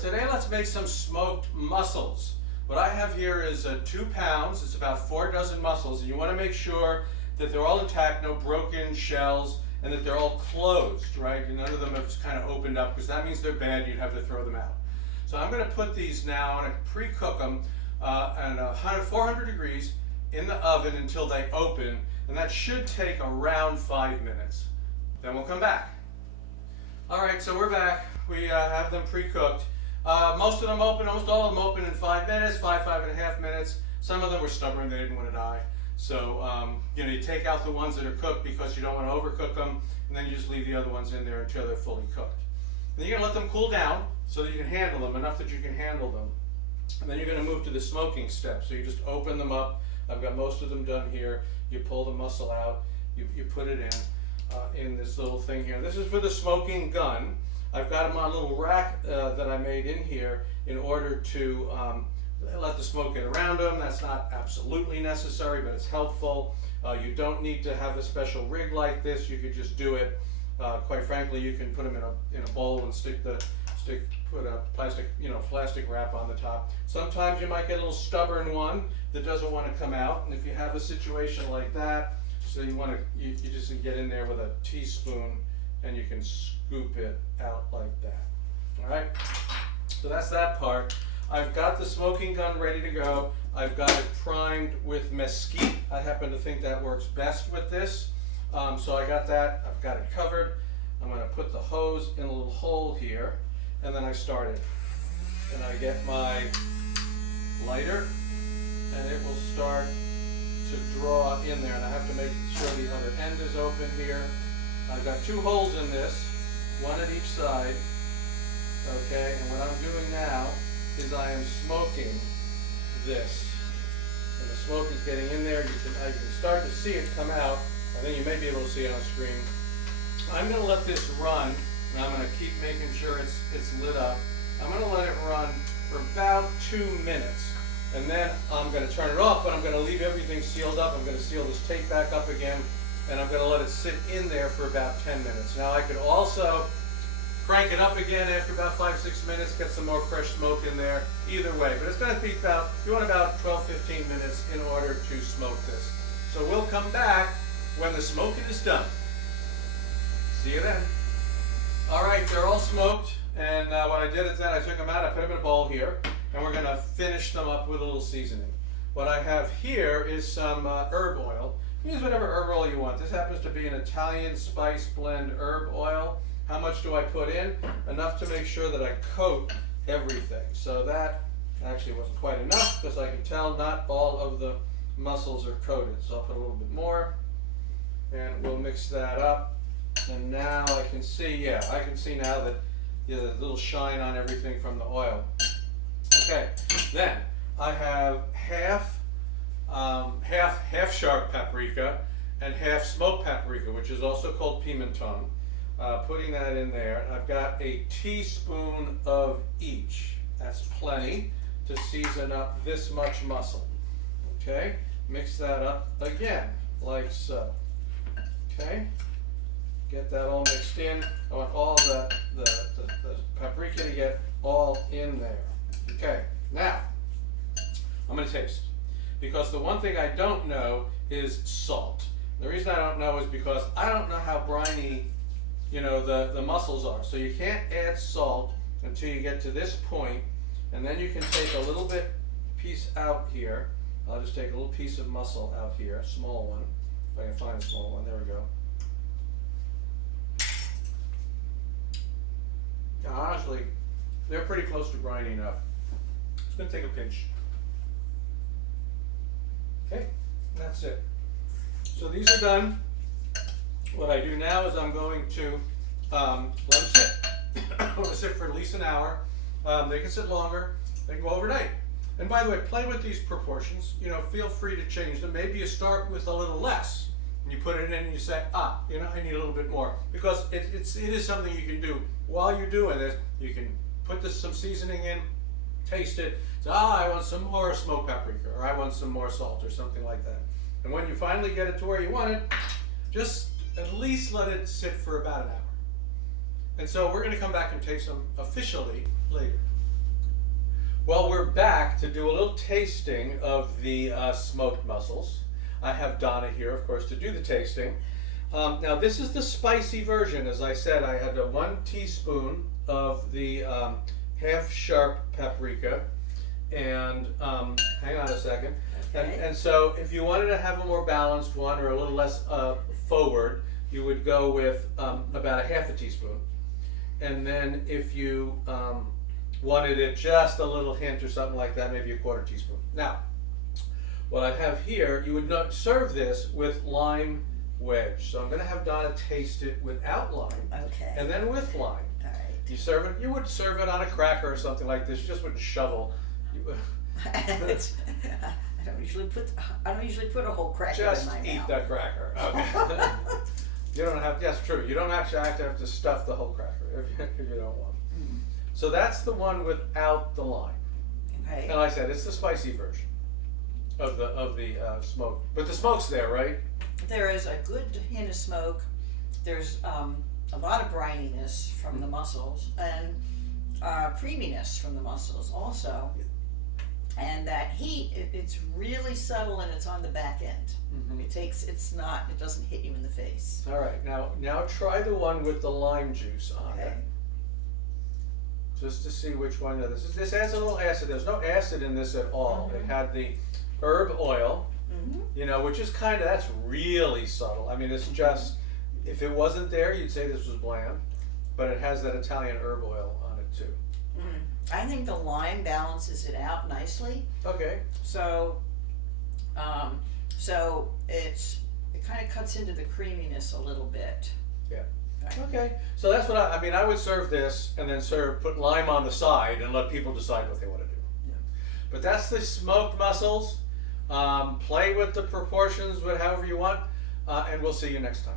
today let's make some smoked mussels. What I have here is 2 pounds. It's about 4 dozen mussels, and you want to make sure that they're all intact, no broken shells, and that they're all closed, right? And none of them have kind of opened up, because that means they're bad. You'd have to throw them out. So I'm going to put these now, I'm going to pre-cook them at 400 degrees in the oven until they open, and that should take around 5 minutes. Then we'll come back. All right, so we're back. We have them pre-cooked. Most of them open, almost all of them open in 5 minutes, 5.5 minutes. Some of them were stubborn, they didn't want to die. So, you take out the ones that are cooked because you don't want to overcook them, and then you just leave the other ones in there until they're fully cooked. Then you're going to let them cool down so that you can handle them, enough that you can handle them. And then you're going to move to the smoking step. So you just open them up. I've got most of them done here. You pull the mussel out, you put it in this little thing here. This is for the smoking gun. I've got them on a little rack that I made in here in order to let the smoke get around them. That's not absolutely necessary, but it's helpful. You don't need to have a special rig like this. You could just do it. Quite frankly, you can put them in a bowl and put a plastic wrap on the top. Sometimes you might get a little stubborn one that doesn't want to come out, and if you have a situation like that, so you just get in there with a teaspoon and you can scoop it out like that. All right, so that's that part. I've got the smoking gun ready to go. I've got it primed with mesquite. I happen to think that works best with this. So I got that, I've got it covered. I'm going to put the hose in a little hole here, and then I start it. And I get my lighter, and it will start to draw in there. And I have to make sure the other end is open here. I've got 2 holes in this, one at each side. Okay, and what I'm doing now is I am smoking this. And the smoke is getting in there. I can start to see it come out. I think you may be able to see it on screen. I'm going to let this run, and I'm going to keep making sure it's lit up. I'm going to let it run for about 2 minutes, and then I'm going to turn it off, but I'm going to leave everything sealed up. I'm going to seal this tape back up again, and I'm going to let it sit in there for about 10 minutes. Now I could also crank it up again after about 5-6 minutes, get some more fresh smoke in there. Either way, but it's going to be you want about 12-15 minutes in order to smoke this. So we'll come back when the smoking is done. See you then. All right, they're all smoked, and what I did is that I took them out, I put them in a bowl here, and we're going to finish them up with a little seasoning. What I have here is some herb oil. Use whatever herb oil you want. This happens to be an Italian spice blend herb oil. How much do I put in? Enough to make sure that I coat everything. So that actually wasn't quite enough, because I can tell not all of the mussels are coated. So I'll put a little bit more, and we'll mix that up. And now I can see, I can see now that the little shine on everything from the oil. Okay, then I have half sharp paprika and half smoked paprika, which is also called pimentón. Putting that in there. I've got a teaspoon of each. That's plenty to season up this much mussel. Okay, mix that up again, like so. Okay. Get that all mixed in. I want all the paprika to get all in there. Okay, now I'm going to taste, because the one thing I don't know is salt. The reason I don't know is because I don't know how briny, the mussels are. So you can't add salt until you get to this point, and then you can take a little piece out here. I'll just take a little piece of mussel out here, a small one. If I can find a small one, there we go. Honestly, they're pretty close to briny enough. It's going to take a pinch. Okay, that's it. So these are done. What I do now is I'm going to let them sit. I'm going to sit for at least an hour. They can sit longer. They can go overnight. And by the way, play with these proportions. Feel free to change them. Maybe you start with a little less. You put it in and you say, I need a little bit more. Because it is something you can do while you're doing this. You can put some seasoning in, taste it, say, I want some more smoked paprika, or I want some more salt, or something like that. And when you finally get it to where you want it, just at least let it sit for about an hour. And so we're going to come back and taste them officially later. Well, we're back to do a little tasting of the smoked mussels. I have Donna here, of course, to do the tasting. Now, this is the spicy version. As I said, I had 1 teaspoon of the half sharp paprika. And hang on a second. Okay. And so, if you wanted to have a more balanced one or a little less forward, you would go with about a half a teaspoon. And then, if you wanted it just a little hint or something like that, maybe a quarter teaspoon. Now, what I have here, you would not serve this with lime wedge. So I'm going to have Donna taste it without lime, Okay. and then with lime. All right. You serve it. You would serve it on a cracker or something like this. You just wouldn't shovel. It's, I don't usually put a whole cracker Just in my eat mouth. the cracker. Okay. You don't have. That's true. You don't actually have to stuff the whole cracker if you don't want. Mm. So that's the one without the lime. Okay. And like I said, it's the spicy version of the smoke. But the smoke's there, right? There is a good hint of smoke. There's a lot of brininess from the mussels and creaminess from the mussels also. And that heat, it's really subtle and it's on the back end. Mm-hmm. It doesn't hit you in the face. All right. Now try the one with the lime juice on Okay. it, just to see which one. This has a little acid. There's no acid in this at all. Mhm. It had the herb oil. Mm-hmm. Which is that's really subtle. I mean, it's just, if it wasn't there, you'd say this was bland, but it has that Italian herb oil on it too. Mm. I think the lime balances it out nicely. Okay. So it kind of cuts into the creaminess a little bit. Yeah. Right. Okay. So that's what I mean. I would serve this and then put lime on the side and let people decide what they want to do. Yeah. But that's the smoked mussels. Play with the proportions, however you want, and we'll see you next time.